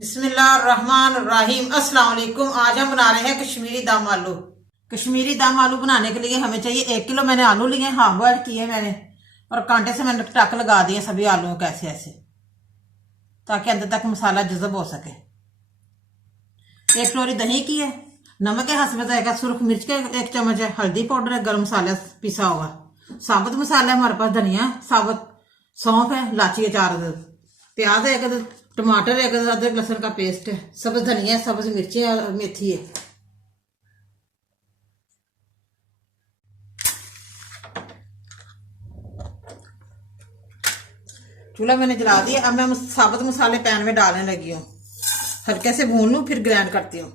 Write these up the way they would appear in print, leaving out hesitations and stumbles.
बिस्मिल्लाहिर्रहमानिर्रहीम। अस्सलाम वालेकुम। आज हम बना रहे हैं कश्मीरी दम आलू। कश्मीरी दम आलू बनाने के लिए हमें चाहिए 1 किलो। मैंने आलू लिए, हाफ बॉयल किए मैंने, और कांटे से मैंने टक लगा दिए सभी आलूओं को ऐसे ऐसे, ताकि अंदर तक मसाला जज़ब हो सके। 1 कटोरी दही की है, नमक है हस्ब जायका, सुर्ख मिर्च के 1 चम्मच है, हल्दी पाउडर है, गरम मसाला पिसा हुआ, साबुत मसाला है हमारे पास, धनिया साबुत, सौंफ है, इलाची है 4 अदद, प्याज है 1 अदद, टमाटर है 1 अदद, अदरक लहसुन का पेस्ट है, सब्ज धनिया है, सब्ज मिर्ची है और मेथी है। चूल्हा मैंने जला दिया। अब मैं साबुत मसाले पैन में डालने लगी हूँ, हल्के से भून लूँ फिर ग्राइंड करती हूँ।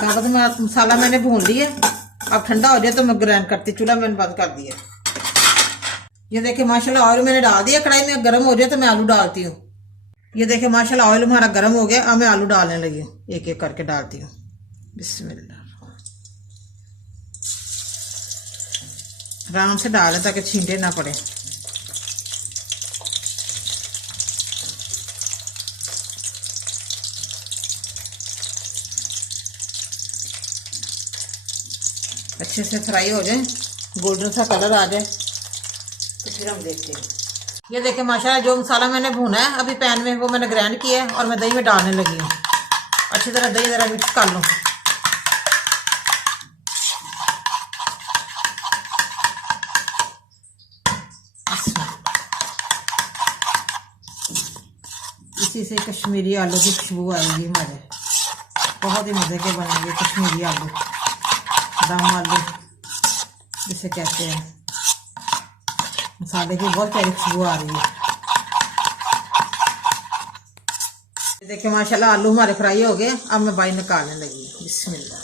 साबुत मसाला मैंने भून लिया, अब ठंडा हो जाए तो मैं ग्राइंड करती। चूल्हा मैंने बंद कर दिया। ये देखिए माशाल्लाह ऑयल मैंने डाल दिया कढ़ाई में, गर्म हो जाए तो मैं आलू डालती हूँ। ये देखिए माशाल्लाह ऑयल हमारा गर्म हो गया। अब मैं आलू डालने लगी हूँ, एक एक करके डालती हूँ। बिस्मिल्लाह, आराम से डालें ताकि छींटे ना पड़े। अच्छे से फ्राई हो जाए, गोल्डन सा कलर आ जाए तो फिर हम देखते हैं। ये देखिए माशाल्लाह जो मसाला मैंने भूना है अभी पैन में, वो मैंने ग्राइंड किया है और मैं दही में डालने लगी हूँ। अच्छी तरह दही ज़रा मिक्स कर लूँ। इसी से कश्मीरी आलू की खुशबू आएगी हमारे, बहुत ही मज़े के बनेंगे कश्मीरी आलू, दम आलू जिसे कहते हैं। मसाले की बहुत प्यारी खुशबू आ रही है। देखिए माशाल्लाह आलू हमारे फ्राई हो गए। अब मैं बाई निकालने लगी। बिस्मिल्लाह।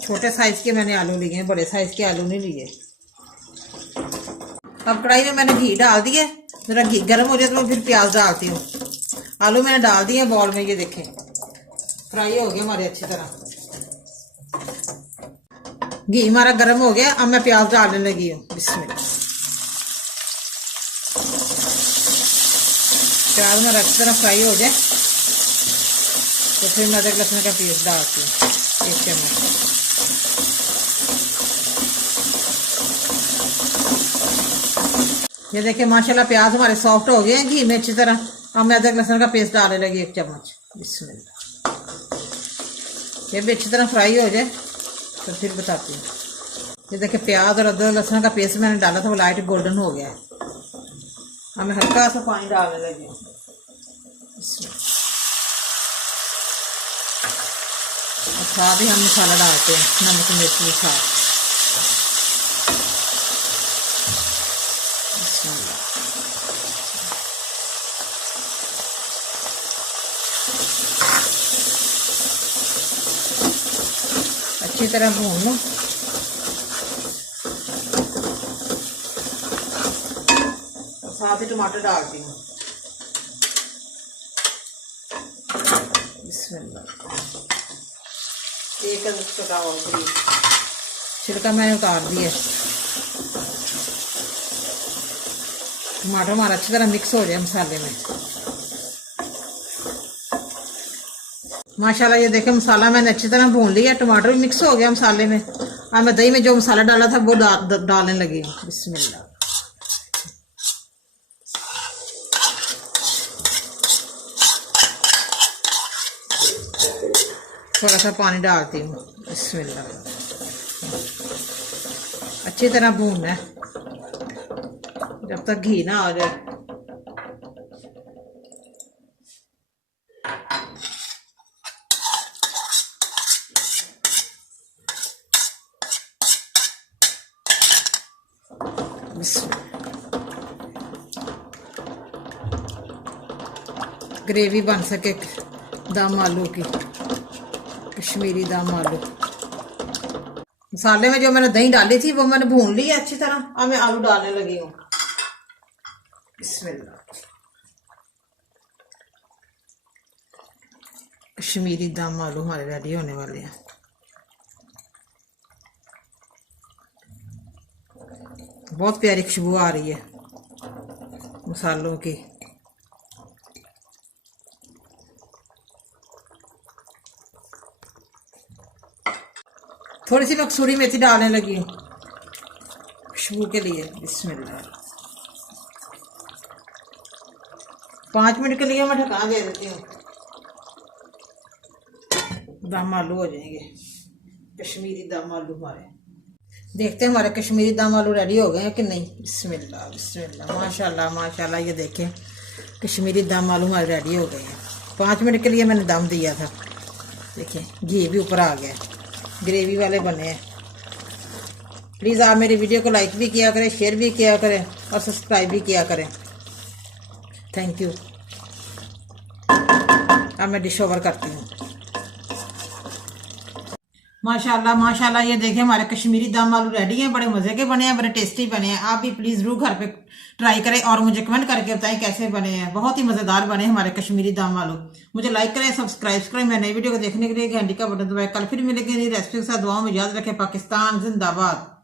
छोटे साइज के मैंने आलू लिए हैं, बड़े साइज के आलू नहीं लिए। अब कढ़ाई में मैंने घी डाल दिया, जरा घी गर्म हो जाए तो मैं फिर प्याज डालती हूँ। आलू मैंने डाल दिए बॉल में, ये देखें फ्राई हो गए हमारे अच्छी तरह। घी हमारा गर्म हो गया। अब मैं प्याज डालने लगी हूँ। बिस्मिल्लाह। प्याज मेरा अच्छी तरह फ्राई हो जाए तो फिर मैं अदरक लहसुन का पेस्ट डालती हूँ 1 चम्मच। ये देखिए माशाल्लाह प्याज हमारे सॉफ्ट हो गए हैं घी में अच्छी तरह। अब मैं अदरक लहसुन का पेस्ट डालने लगी 1 चम्मच। बिस्मिल्लाह। ये भी अच्छी तरह फ्राई हो जाए तो फिर बताती हूँ। ये देखिए प्याज और अदरक लहसुन का पेस्ट मैंने डाला था, वो लाइट गोल्डन हो गया है। अब मैं हल्का सा पानी डालने लगी हूँ। और साथ ही हम मसाला डालते हैं, नमक मिर्च के साथ। अच्छी तरह भून लो। साथ ही टमाटर डालती हूँ। बिस्मिल्लाह। 1 अदद कटा हुआ छिलका मैंने उतार दिया। टमाटर हमारा अच्छी तरह मिक्स हो जाए मसाले में। माशाल्लाह ये देखें मसाला मैंने अच्छी तरह भून लिया, टमाटर भी मिक्स हो गया मसाले में। अब मैं दही में जो मसाला डाला था वो डालने लगी हूँ। बिस्मिल्लाह। थोड़ा सा पानी डालती हूँ। बिस्मिल्लाह। अच्छी तरह भूनना है जब तक घी ना आ जाए। ग्रेवी बन सके दम आलू की, कश्मीरी दम आलू। मसाले में जो मैंने दही डाली थी वो मैंने भून ली है अच्छी तरह। अब मैं आलू डालने लगी हूँ। बिस्मिल्लाह। कश्मीरी दम आलू हमारे रेडी होने वाले हैं। बहुत प्यारी खुशबू आ रही है मसालों की। थोड़ी सी मैं कसूरी मेथी डालने लगी हूँ खुशबू के लिए। बिस्मिल्लाह। 5 मिनट के लिए मैं ढका दे देती हूँ, दम आलू हो जाएंगे कश्मीरी दम आलू हमारे। देखते हैं हमारे कश्मीरी दम आलू रेडी हो गए हैं कि नहीं। बिस्मिल्लाह बिस्मिल्लाह, माशाल्लाह माशाल्लाह। ये देखें कश्मीरी दम आलू हमारे रेडी हो गए हैं। 5 मिनट के लिए मैंने दम दिया था। देखिए घी भी ऊपर आ गया, ग्रेवी वाले बने हैं। प्लीज़ आप मेरी वीडियो को लाइक भी किया करें, शेयर भी किया करें और सब्सक्राइब भी किया करें। Thank you. अब मैं डिश ओवर करती हूँ। माशाल्लाह माशाल्लाह, ये देखें हमारे कश्मीरी दम आलू रेडी हैं। बड़े मज़े के बने हैं, बड़े टेस्टी बने हैं। आप भी प्लीज़ ज़रूर घर पे ट्राई करें और मुझे कमेंट करके बताएं कैसे बने हैं। बहुत ही मज़ेदार बने हमारे कश्मीरी दम आलू। मुझे लाइक करें, सब्सक्राइब करें। मैं नई वीडियो को देखने के लिए घंटी का बटन दबाएं। कल फिर मिलेंगे नई रेसिपी के साथ। दुआओं में याद रखें। पाकिस्तान जिंदाबाद।